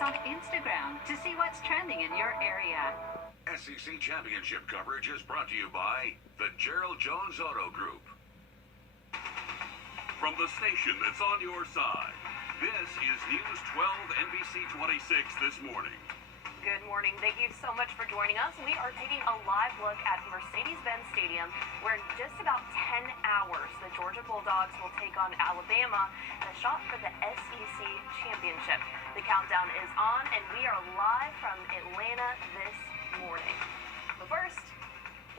us on Instagram to see what's trending in your area. SEC Championship coverage is brought to you by the Gerald Jones Auto Group. From the station that's on your side, this is News 12 NBC 26 this morning. Good morning. Thank you so much for joining us. We are taking a live look at Mercedes-Benz Stadium, where in just about 10 hours, the Georgia Bulldogs will take on Alabama in a shot for the SEC Championship. The countdown is on, and we are live from Atlanta this morning. But first,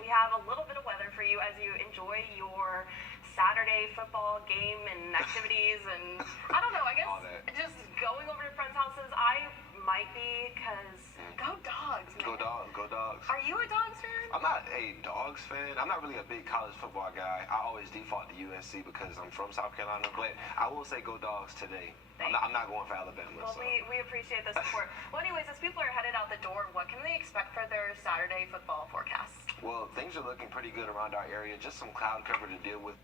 we have a little bit of weather for you as you enjoy your Saturday football game and activities, and I don't know, I guess just going over to friends' houses. I might be, because go Dogs, man. Go Dogs. Are you a Dogs fan? I'm not a Dogs fan. I'm not really a big college football guy. I always default to USC because I'm from South Carolina, but I will say go Dogs today. I'm not going for Alabama. Well, so. we appreciate the support. Well, anyways, as people are headed out the door, what can they expect for their Saturday football forecast? Well, things are looking pretty good around our area. Just some cloud cover to deal with.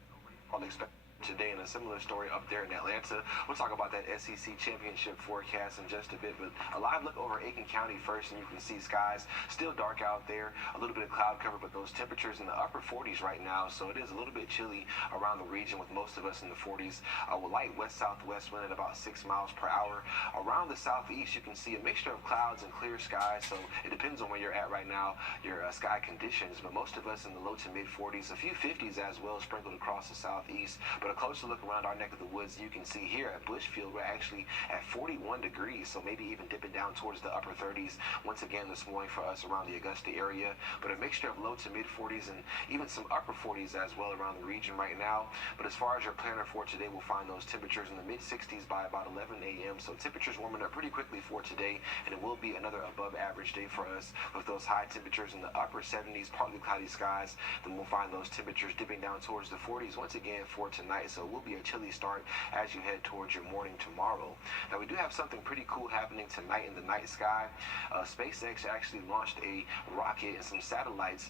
I'll expect today, and a similar story up there in Atlanta. We'll talk about that SEC Championship forecast in just a bit, but a live look over Aiken County first, and you can see skies still dark out there, a little bit of cloud cover, but those temperatures in the upper 40s right now, so it is a little bit chilly around the region with most of us in the 40s. With light west-southwest wind at about 6 miles per hour. Around the southeast, you can see a mixture of clouds and clear skies, so it depends on where you're at right now, your sky conditions, but most of us in the low to mid 40s, a few 50s as well sprinkled across the southeast. But a closer look around our neck of the woods, you can see here at Bushfield, we're actually at 41 degrees, so maybe even dipping down towards the upper 30s once again this morning for us around the Augusta area. But a mixture of low to mid 40s and even some upper 40s as well around the region right now. But as far as your planner for today, we'll find those temperatures in the mid 60s by about 11 a.m. So temperatures warming up pretty quickly for today, and it will be another above average day for us with those high temperatures in the upper 70s, partly cloudy skies. Then we'll find those temperatures dipping down towards the 40s once again for tonight. So will be a chilly start as you head towards your morning tomorrow. Now, we do have something pretty cool happening tonight in the night sky. SpaceX actually launched a rocket and some satellites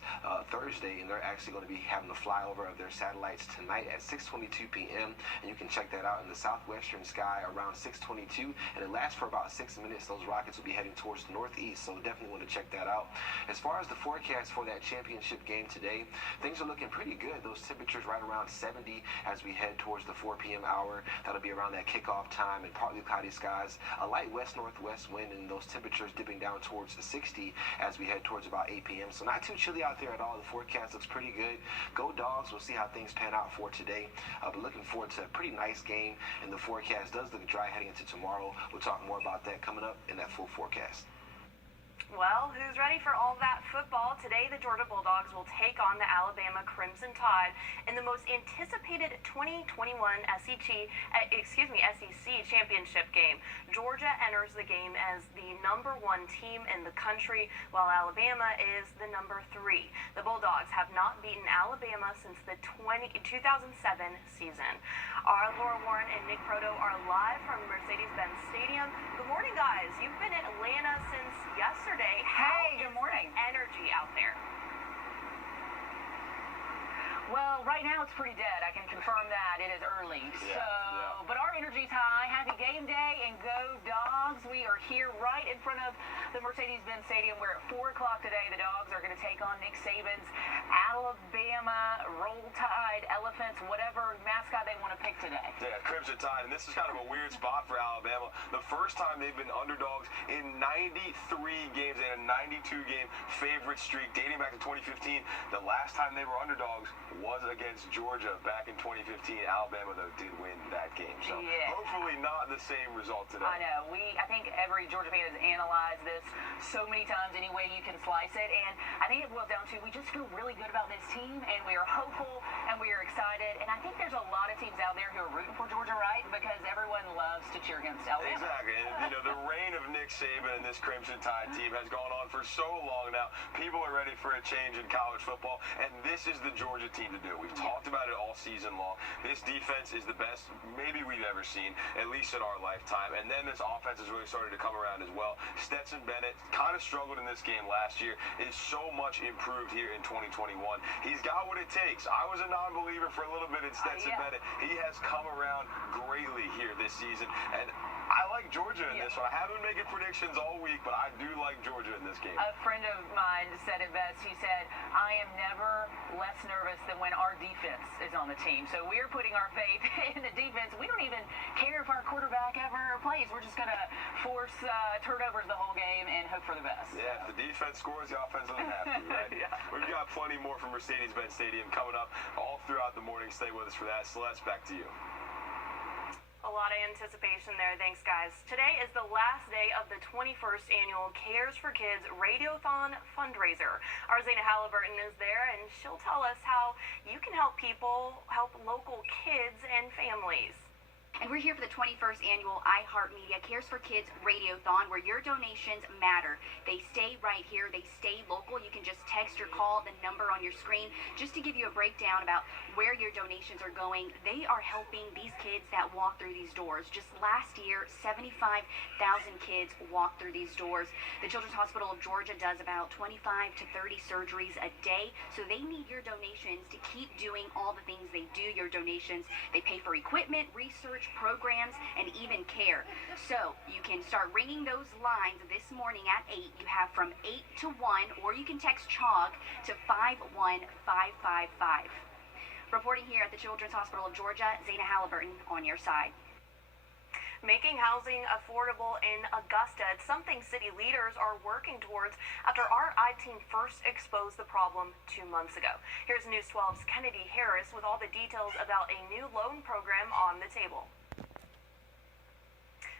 Thursday, and they're actually going to be having a flyover of their satellites tonight at 6:22 p.m. And you can check that out in the southwestern sky around 6:22, and it lasts for about 6 minutes. Those rockets will be heading towards the northeast, so definitely want to check that out. As far as the forecast for that championship game today, things are looking pretty good. Those temperatures right around 70 as we head towards the 4 p.m. hour. That'll be around that kickoff time, and partly cloudy skies, a light west-northwest wind, and those temperatures dipping down towards 60 as we head towards about 8 p.m. So not too chilly out there at all. The forecast looks pretty good. Go Dogs. We'll see how things pan out for today. But looking forward to a pretty nice game, and the forecast does look dry heading into tomorrow. We'll talk more about that coming up in that full forecast. Well, who's ready for all that football? Today, the Georgia Bulldogs will take on the Alabama Crimson Tide in the most anticipated 2021 SEC championship game. Georgia enters the game as the #1 team in the country, while Alabama is the #3. The Bulldogs have not beaten Alabama since the 2007 season. Our Laura Warren and Nick Proto are live from Mercedes-Benz Stadium. Good morning, guys. You've been in Atlanta since yesterday. Hey, good morning. Energy out there. Well, right now it's pretty dead. I can confirm that. It is early. But our energy's high. Happy game day and go Dogs. We are here right in front of the Mercedes-Benz Stadium where at 4 o'clock today the Dogs are going to take on Nick Saban's Alabama Roll Tide, Elephants, whatever mascot they want to pick today. Yeah, Crimson Tide, and this is kind of a weird spot for Alabama. The first time they've been underdogs in 93 games. They had a 92-game favorite streak dating back to 2015. The last time they were underdogs was against Georgia back in 2015. Alabama, though, did win that game. So hopefully not the same result today. I know. I think every Georgia fan has analyzed this so many times any way you can slice it. And I think it boils down to we just feel really good about this team, and we are hopeful, and we are excited. And I think there's a lot of teams out there who are rooting for Georgia, right? Because everyone loves to cheer against Alabama. Exactly. And, the reign of Nick Saban and this Crimson Tide team has gone on for so long now. People are ready for a change in college football, and this is the Georgia team to do. We've talked about it all season long. This defense is the best maybe we've ever seen, at least in our lifetime. And then this offense has really started to come around as well. Stetson Bennett kind of struggled in this game last year, is so much improved here in 2021. He's got what it takes. I was a non-believer for a little bit in Stetson Bennett. He has come around greatly here this season, and I like Georgia in this one. I haven't been making predictions all week, but I do like Georgia in this game. A friend of mine said it best. He said, I am never less nervous than when our defense is on the team. So we're putting our faith in the defense. We don't even care if our quarterback ever plays. We're just going to force turnovers the whole game and hope for the best. Yeah, if the defense scores, the offense doesn't have to, right? Yeah. We've got plenty more from Mercedes-Benz Stadium coming up all throughout the morning. Stay with us for that. Celeste, back to you. A lot of anticipation there. Thanks, guys. Today is the last day of the 21st annual Cares for Kids Radiothon fundraiser. Our Zana Halliburton is there, and she'll tell us how you can help local kids and families. And we're here for the 21st annual iHeartMedia Cares for Kids Radiothon, where your donations matter. They stay right here. They stay local. You can just text or call the number on your screen just to give you a breakdown about where your donations are going. They are helping these kids that walk through these doors. Just last year, 75,000 kids walked through these doors. The Children's Hospital of Georgia does about 25 to 30 surgeries a day, so they need your donations to keep doing all the things they do. Your donations, they pay for equipment, research, programs, and even care. So you can start ringing those lines this morning at 8. You have from 8 to 1, or you can text CHOG to 51555. Reporting here at the Children's Hospital of Georgia, Zana Halliburton on your side. Making housing affordable in Augusta, it's something city leaders are working towards after our I-Team first exposed the problem 2 months ago. Here's News 12's Kennedy Harris with all the details about a new loan program on the table.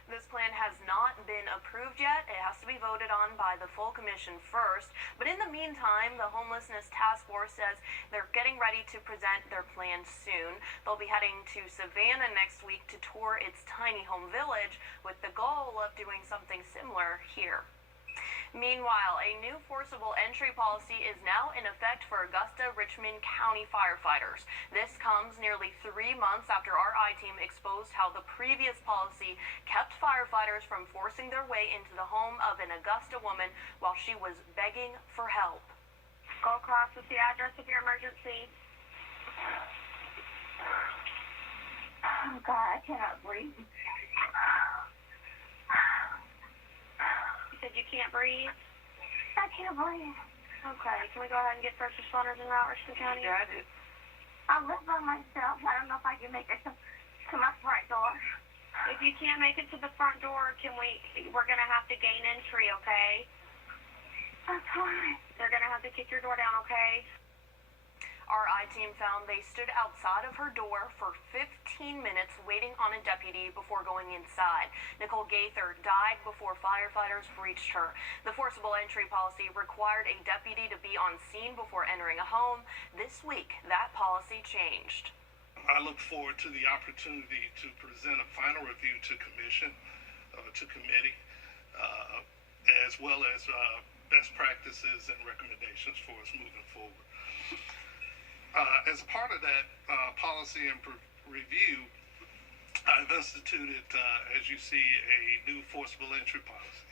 This plan has not been approved yet. It has to be voted on by the full commission first. But in the meantime, the Homelessness Task Force says they're getting ready to present their plan soon. They'll be heading to Savannah next week to tour its tiny home village with the goal of doing something similar here. Meanwhile, a new forcible entry policy is now in effect for Augusta-Richmond County firefighters. This comes nearly 3 months after our I-Team exposed how the previous policy kept firefighters from forcing their way into the home of an Augusta woman while she was begging for help. Go across with the address of your emergency. Oh, God, I cannot breathe. You said you can't breathe? I can't breathe. Okay, can we go ahead and get first responders in route, Richmond County? Yeah, I do. I live by myself. I don't know if I can make it to my front door. If you can't make it to the front door, we're going to have to gain entry, okay? That's fine. They're going to have to kick your door down, okay? Our I-Team found they stood outside of her door for 15 minutes waiting on a deputy before going inside. Nicole Gaither died before firefighters reached her. The forcible entry policy required a deputy to be on scene before entering a home. This week, that policy changed. I look forward to the opportunity to present a final review to commission, to committee, as well as best practices and recommendations for us moving forward. As part of that policy and review, I've instituted, as you see, a new forcible entry policy.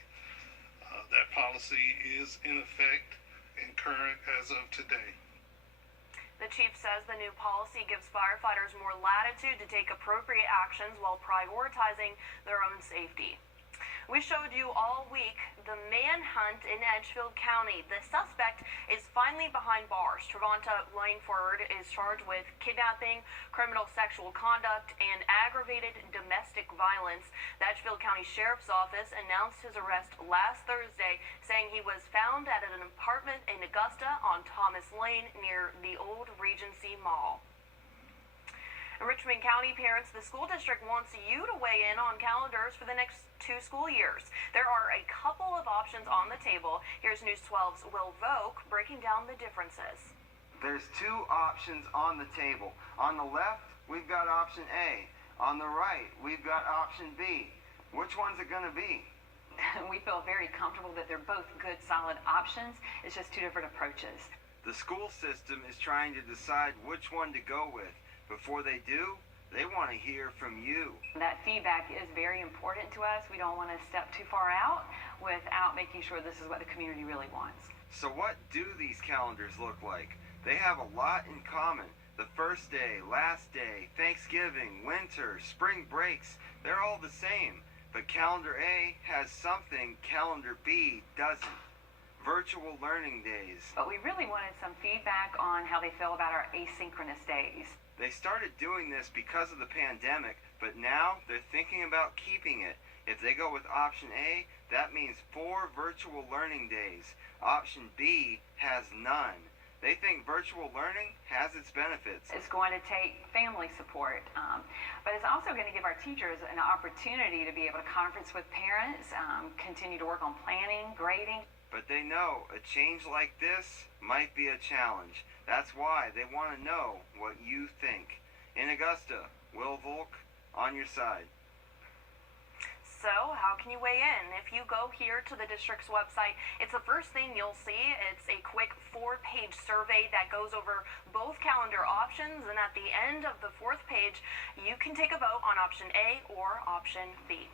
That policy is in effect and current as of today. The chief says the new policy gives firefighters more latitude to take appropriate actions while prioritizing their own safety. We showed you all week the manhunt in Edgefield County. The suspect is finally behind bars. Travonta Langford is charged with kidnapping, criminal sexual conduct, and aggravated domestic violence. The Edgefield County Sheriff's Office announced his arrest last Thursday, saying he was found at an apartment in Augusta on Thomas Lane near the old Regency Mall. In Richmond County parents, the school district wants you to weigh in on calendars for the next 2 school years. There are a couple of options on the table. Here's News 12's Will Voke breaking down the differences. There's 2 options on the table. On the left, we've got option A. On the right, we've got option B. Which one's it going to be? We feel very comfortable that they're both good, solid options. It's just 2 different approaches. The school system is trying to decide which one to go with. Before they do, they want to hear from you. That feedback is very important to us. We don't want to step too far out without making sure this is what the community really wants. So what do these calendars look like? They have a lot in common. The first day, last day, Thanksgiving, winter, spring breaks, they're all the same. But calendar A has something calendar B doesn't. Virtual learning days. But we really wanted some feedback on how they feel about our asynchronous days. They started doing this because of the pandemic, but now they're thinking about keeping it. If they go with option A, that means 4 virtual learning days. Option B has none. They think virtual learning has its benefits. It's going to take family support, but it's also going to give our teachers an opportunity to be able to conference with parents, continue to work on planning, grading. But they know a change like this might be a challenge. That's why they want to know what you think. In Augusta, Will Volk, on your side. So, how can you weigh in? If you go here to the district's website, it's the first thing you'll see. It's a quick 4-page survey that goes over both calendar options, and at the end of the 4th page, you can take a vote on option A or option B.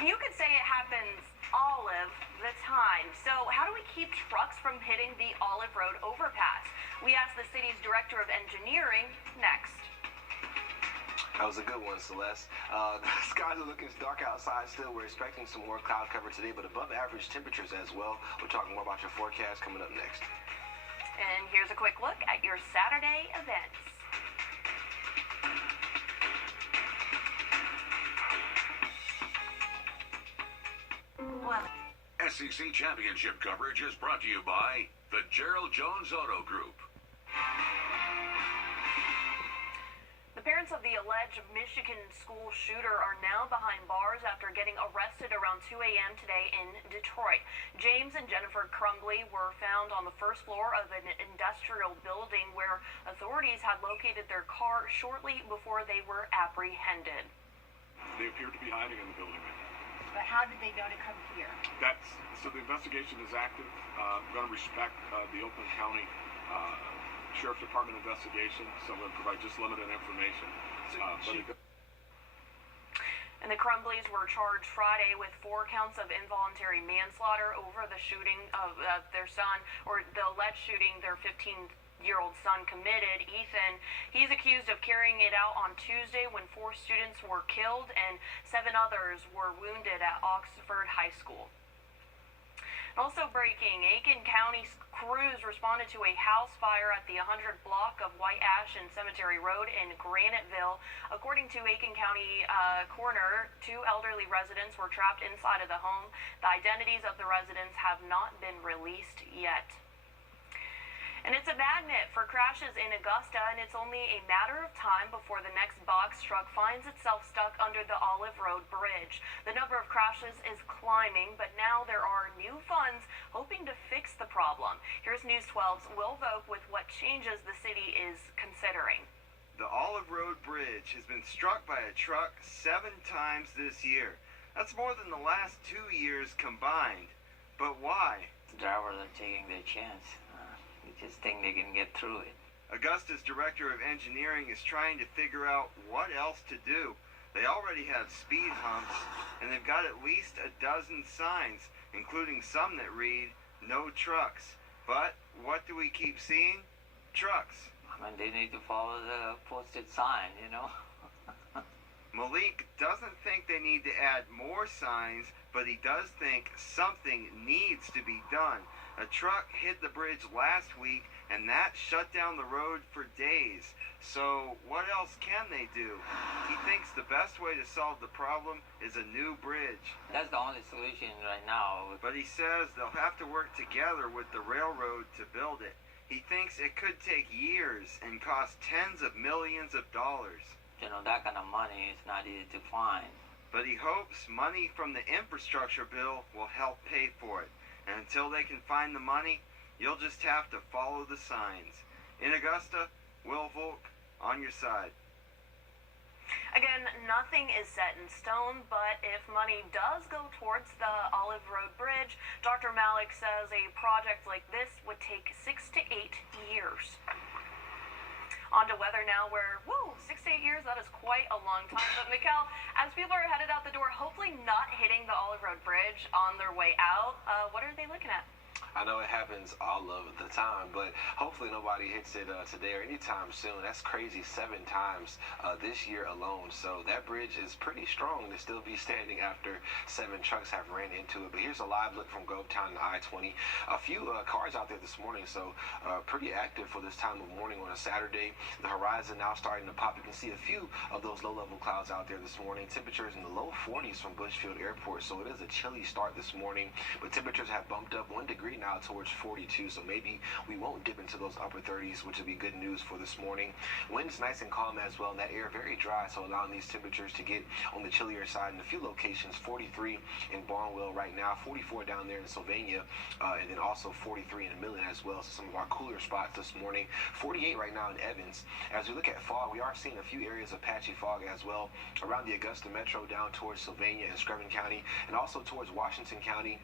And you could say it happens all of the time. So how do we keep trucks from hitting the Olive Road overpass? We asked the city's director of engineering next. That was a good one, Celeste. The skies are looking dark outside still. We're expecting some more cloud cover today, but above average temperatures as well. We'll talk more about your forecast coming up next. And here's a quick look at your Saturday events. SEC Championship coverage is brought to you by the Gerald Jones Auto Group. The parents of the alleged Michigan school shooter are now behind bars after getting arrested around 2 a.m. today in Detroit. James and Jennifer Crumbly were found on the first floor of an industrial building where authorities had located their car shortly before they were apprehended. They appeared to be hiding in the building. But how did they know to come here? So the investigation is active. I'm going to respect the Oakland County Sheriff's Department investigation, so I'm going to provide just limited information. And the Crumblies were charged Friday with 4 counts of involuntary manslaughter over the shooting of their son, or the alleged shooting their 15-year-old son committed. Ethan, he's accused of carrying it out on Tuesday when 4 students were killed and 7 others were wounded at Oxford High School. Also breaking, Aiken County crews responded to a house fire at the 100 block of White Ash and Cemetery Road in Graniteville. According to Aiken County coroner, 2 elderly residents were trapped inside of the home. The identities of the residents have not been released yet. And it's a magnet for crashes in Augusta, and it's only a matter of time before the next box truck finds itself stuck under the Olive Road Bridge. The number of crashes is climbing, but now there are new funds hoping to fix the problem. Here's News 12's Will Volk with what changes the city is considering. The Olive Road Bridge has been struck by a truck 7 times this year. That's more than the last 2 years combined. But why? The drivers are taking their chance. They just think they can get through it. Augusta's director of engineering is trying to figure out what else to do. They already have speed humps, and they've got at least a dozen signs, including some that read, "No trucks." But what do we keep seeing? Trucks. I mean, they need to follow the posted sign, you know. Malik doesn't think they need to add more signs, but he does think something needs to be done. A truck hit the bridge last week, and that shut down the road for days. So what else can they do? He thinks the best way to solve the problem is a new bridge. That's the only solution right now. But he says they'll have to work together with the railroad to build it. He thinks it could take years and cost tens of millions of dollars. You know, that kind of money is not easy to find. But he hopes money from the infrastructure bill will help pay for it. And until they can find the money, you'll just have to follow the signs. In Augusta, Will Volk, on your side. Again, nothing is set in stone, but if money does go towards the Olive Road Bridge, Dr. Malik says a project like this would take 6 to 8 years. On to weather now, where, 6 to 8 years, that is quite a long time. But, Mikkel, as people are headed out the door, hopefully not hitting the Olive Road Bridge on their way out, what are they looking at? I know it happens all of the time, but hopefully nobody hits it today or anytime soon. That's crazy, 7 times this year alone. So that bridge is pretty strong to still be standing after 7 trucks have ran into it. But here's a live look from Grovetown to I-20. A few cars out there this morning, so pretty active for this time of morning on a Saturday. The horizon now starting to pop. You can see a few of those low-level clouds out there this morning. Temperatures in the low 40s from Bushfield Airport, so it is a chilly start this morning. But temperatures have bumped up 1 degree now towards 42, so maybe we won't dip into those upper 30s, which would be good news for this morning. Wind's nice and calm as well, and that air very dry, so allowing these temperatures to get on the chillier side in a few locations. 43 in Barnwell right now, 44 down there in Sylvania, and then also 43 in Millen as well, so some of our cooler spots this morning. 48 right now in Evans. As we look at fog, we are seeing a few areas of patchy fog as well around the Augusta Metro down towards Sylvania and Screven County, and also towards Washington County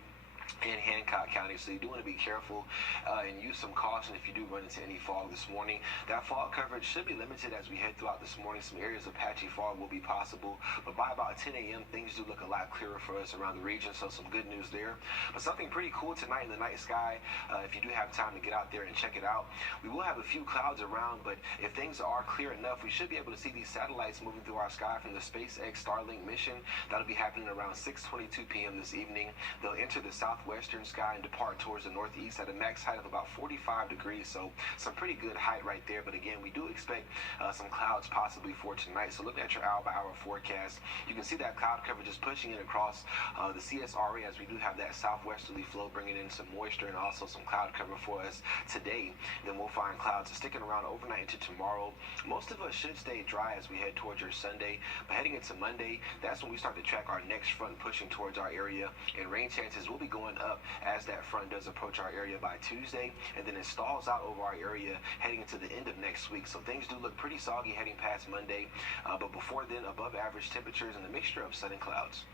and Hancock County, so you do want to be careful and use some caution if you do run into any fog this morning. That fog coverage should be limited as we head throughout this morning. Some areas of patchy fog will be possible, but by about 10 a.m. things do look a lot clearer for us around the region, so some good news there. But something pretty cool tonight in the night sky, if you do have time to get out there and check it out. We will have a few clouds around, but if things are clear enough, we should be able to see these satellites moving through our sky from the SpaceX Starlink mission. That'll be happening around 6:22 p.m. this evening. They'll enter the southwestern sky and depart towards the northeast at a max height of about 45 degrees, so some pretty good height right there. But again, we do expect some clouds possibly for tonight, so looking at your hour-by-hour forecast, you can see that cloud coverage is pushing it across the CSRA, as we do have that southwesterly flow bringing in some moisture and also some cloud cover for us today. Then we'll find clouds sticking around overnight into tomorrow. Most of us should stay dry as we head towards your Sunday, but heading into Monday, that's when we start to track our next front pushing towards our area, and rain chances will be going up as that front does approach our area by Tuesday, and then it stalls out over our area heading into the end of next week. So things do look pretty soggy heading past Monday, but before then, above average temperatures and a mixture of sun and clouds.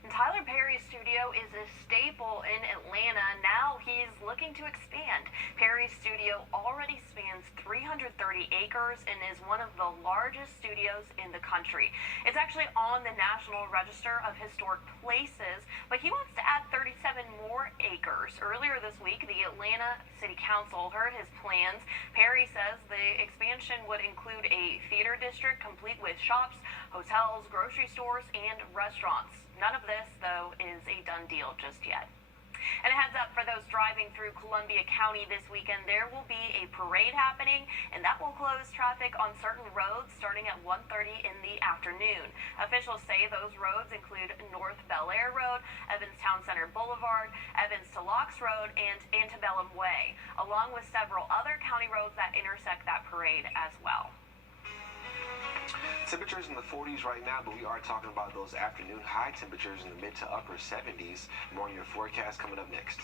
And Tyler Perry's studio is a staple in Atlanta. Now he's looking to expand. Perry's studio already spans 330 acres and is one of the largest studios in the country. It's actually on the National Register of Historic Places, but he wants to add 37 more acres. Earlier this week, the Atlanta City Council heard his plans. Perry says the expansion would include a theater district complete with shops, hotels, grocery stores, and restaurants. None of this, though, is a done deal just yet. And a heads up for those driving through Columbia County this weekend, there will be a parade happening, and that will close traffic on certain roads starting at 1:30 in the afternoon. Officials say those roads include North Bel Air Road, Evans Town Center Boulevard, Evans to Locks Road, and Antebellum Way, along with several other county roads that intersect that parade as well. Temperatures in the 40s right now, but we are talking about those afternoon high temperatures in the mid to upper 70s. More on your forecast coming up next.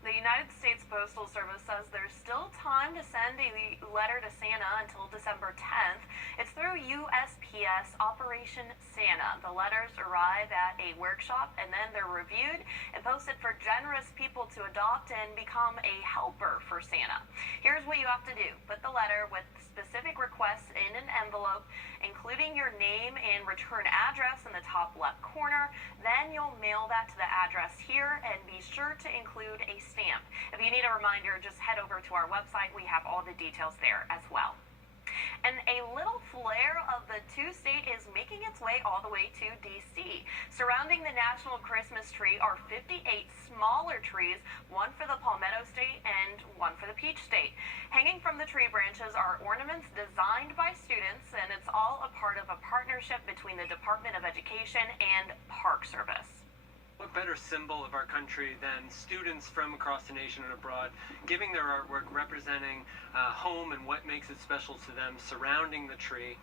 The United States Postal Service says there's still time to send a letter to Santa until December 10th. It's through USPS Operation Santa. The letters arrive at a workshop and then they're reviewed and posted for generous people to adopt and become a helper for Santa. Here's what you have to do. Put the letter with specific requests in an envelope, including your name and return address in the top left corner. Then you'll mail that to the address here and be sure to include a stamp. If you need a reminder, just head over to our website. We have all the details there as well. And a little flare of the Two-State is making its way all the way to D.C. Surrounding the national Christmas tree are 58 smaller trees, one for the Palmetto State and one for the Peach State. Hanging from the tree branches are ornaments designed by students, and it's all a part of a partnership between the Department of Education and Park Service. What better symbol of our country than students from across the nation and abroad giving their artwork representing home and what makes it special to them surrounding the tree.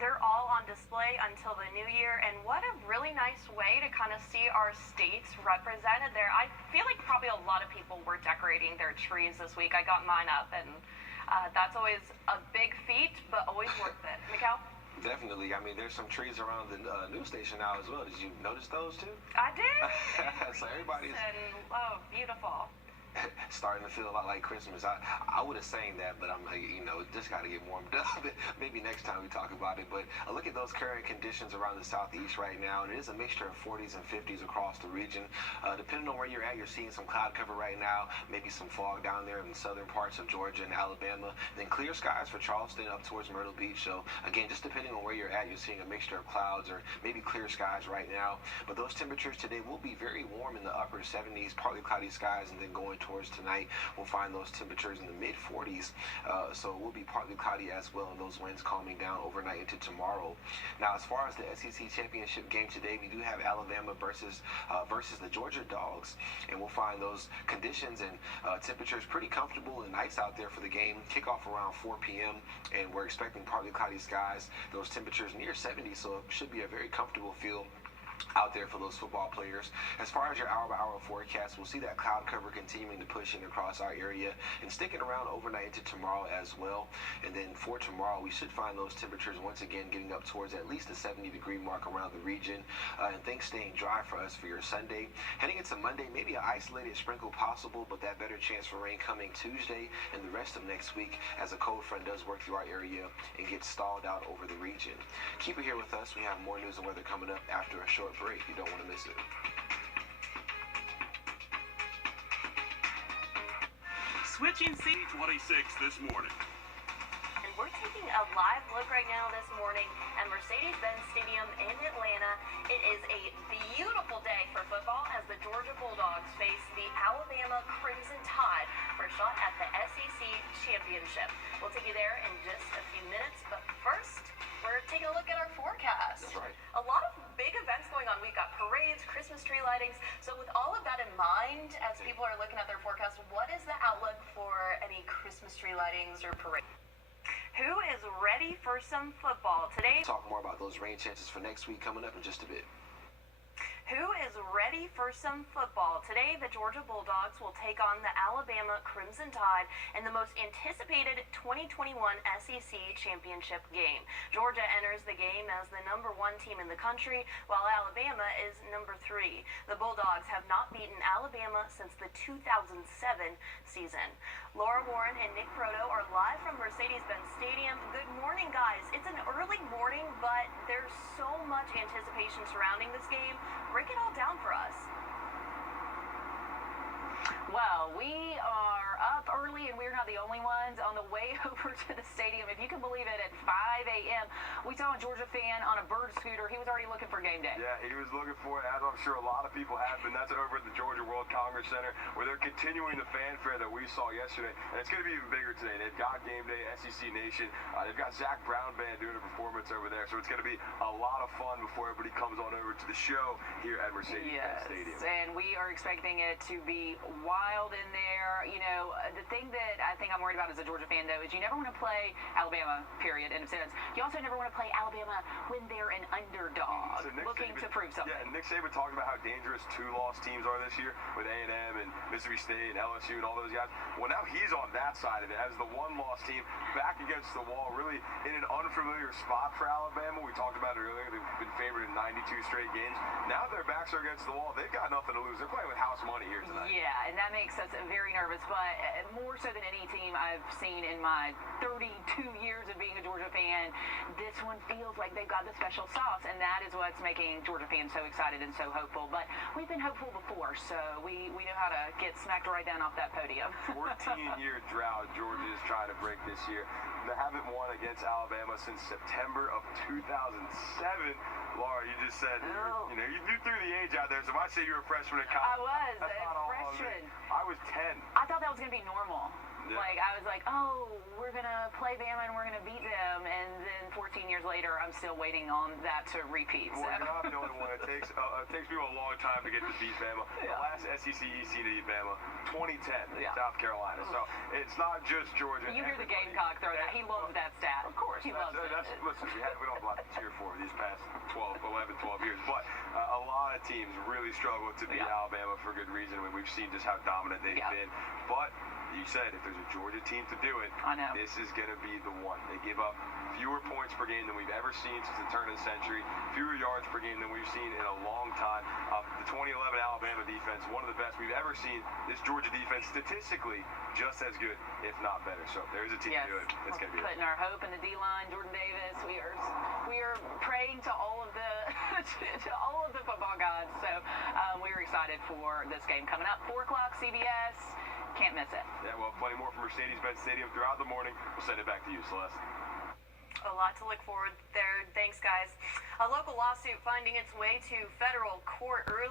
They're all on display until the new year, and what a really nice way to kind of see our states represented there. I feel like probably a lot of people were decorating their trees this week. I got mine up, and that's always a big feat, but always worth it. Mikkel? Definitely. I mean, there's some trees around the news station now as well. Did you notice those too? I did. So everybody's... Oh, beautiful. starting to feel a lot like Christmas. I would have sang that, but I'm like, just got to get warmed up. Maybe next time we talk about it. But look at those current conditions around the southeast right now, and it is a mixture of 40s and 50s across the region. Depending on where you're at, you're seeing some cloud cover right now, maybe some fog down there in the southern parts of Georgia and Alabama. Then clear skies for Charleston up towards Myrtle Beach. So again, just depending on where you're at, you're seeing a mixture of clouds or maybe clear skies right now. But those temperatures today will be very warm in the upper 70s, partly cloudy skies, and then going towards tonight, we'll find those temperatures in the mid 40s. So it will be partly cloudy as well, and those winds calming down overnight into tomorrow. Now, as far as the SEC championship game today, we do have Alabama versus the Georgia Dogs, and we'll find those conditions and temperatures pretty comfortable and nice out there for the game. Kickoff around 4 p.m., and we're expecting partly cloudy skies. Those temperatures near 70, so it should be a very comfortable feel out there for those football players. As far as your hour-by-hour forecast, we'll see that cloud cover continuing to push in across our area and sticking around overnight into tomorrow as well. And then for tomorrow, we should find those temperatures once again getting up towards at least the 70-degree mark around the region, and things staying dry for us for your Sunday. Heading into Monday, maybe an isolated sprinkle possible, but that better chance for rain coming Tuesday and the rest of next week as a cold front does work through our area and gets stalled out over the region. Keep it here with us. We have more news and weather coming up after a short break. You don't want to miss it. Switching seat 26 this morning. And we're taking a live look right now this morning at Mercedes-Benz Stadium in Atlanta. It is a beautiful day for football as the Georgia Bulldogs face the Alabama Crimson Tide for a shot at the SEC Championship. We'll take you there in just a few minutes, but first, we're taking a look at our forecast. That's right. A lot of big events going on. We've got parades, Christmas tree lightings. So with all of that in mind, as people are looking at their forecast, what is the outlook for any Christmas tree lightings or parades? Who is ready for some football today? Talk more about those rain chances for next week coming up in just a bit. Who is ready for some football? Today, the Georgia Bulldogs will take on the Alabama Crimson Tide in the most anticipated 2021 SEC championship game. Georgia enters the game as the #1 team in the country, while Alabama is #3. The Bulldogs have not beaten Alabama since the 2007 season. Laura Warren and Nick Proto are live from Mercedes-Benz Stadium. Good morning, guys. It's an early morning, but there's so much anticipation surrounding this game. Break it all down for us. Well, we are up early, and we're not the only ones on the way over to the stadium. If you can believe it, at 5 a.m., we saw a Georgia fan on a bird scooter. He was already looking for game day. Yeah, he was looking for it, as I'm sure a lot of people have been. That's over at the Georgia World Congress Center, where they're continuing the fanfare that we saw yesterday. And it's going to be even bigger today. They've got game day, SEC Nation. They've got Zach Brown Band doing a performance over there. So it's going to be a lot of fun before everybody comes on over to the show here at Mercedes-Benz Stadium. And we are expecting it to be wild in there. You know, the thing that I think I'm worried about as a Georgia fan, though, is you never want to play Alabama, period, in a sense. You also never want to play Alabama when they're an underdog, looking to prove something. Yeah, and Nick Saban talked about how dangerous 2-loss teams are this year with A&M and Mississippi State and LSU and all those guys. Well, now he's on that side of it as the 1-loss team back against the wall, really in an unfamiliar spot for Alabama. We talked about it earlier. They've been favored in 92 straight games. Now their backs are against the wall. They've got nothing to lose. They're playing with house money here tonight. Yeah, and that makes us very nervous, but more so than any team I've seen in my 32 years of being a Georgia fan, this one feels like they've got the special sauce, and that is what's making Georgia fans so excited and so hopeful. But we've been hopeful before, so we know how to get smacked right down off that podium. 14-year drought Georgia is trying to break this year. They haven't won against Alabama since September of 2007. Laura, you just said, you threw the age out there, so if I say you're a freshman at college, I was that's a not all freshman. I was 10. I thought that was going to be normal. Yeah. Like, I was like, oh, we're going to play Bama and we're going to beat them. And then 14 years later, I'm still waiting on that to repeat. Well, you're not the only one. It takes people a long time to get to beat Bama. Yeah. The last SEC EC to beat Bama, 2010, South Carolina. So it's not just Georgia. You hear the Gamecock throw that. He loves that stat. Of course. He loves it. Listen, we don't have a lot to cheer for these past 11, 12 years. But a lot of teams really struggle to beat Alabama for good reason. We've seen just how dominant they've been. But You said if there's a Georgia team to do it, I know. this is going to be the one. They give up fewer points per game than we've ever seen since the turn of the century, fewer yards per game than we've seen in a long time. The 2011 Alabama defense, one of the best we've ever seen. This Georgia defense, statistically, just as good, if not better. So there's a team to do it. It's going to be putting our hope in the D-line, Jordan Davis. We are praying to all of the to all of the football gods. So we're excited for this game coming up. 4 o'clock, CBS. Can't miss it. Yeah, well, plenty more from Mercedes-Benz Stadium throughout the morning. We'll send it back to you, Celeste. A lot to look forward there. Thanks, guys. A local lawsuit finding its way to federal court early.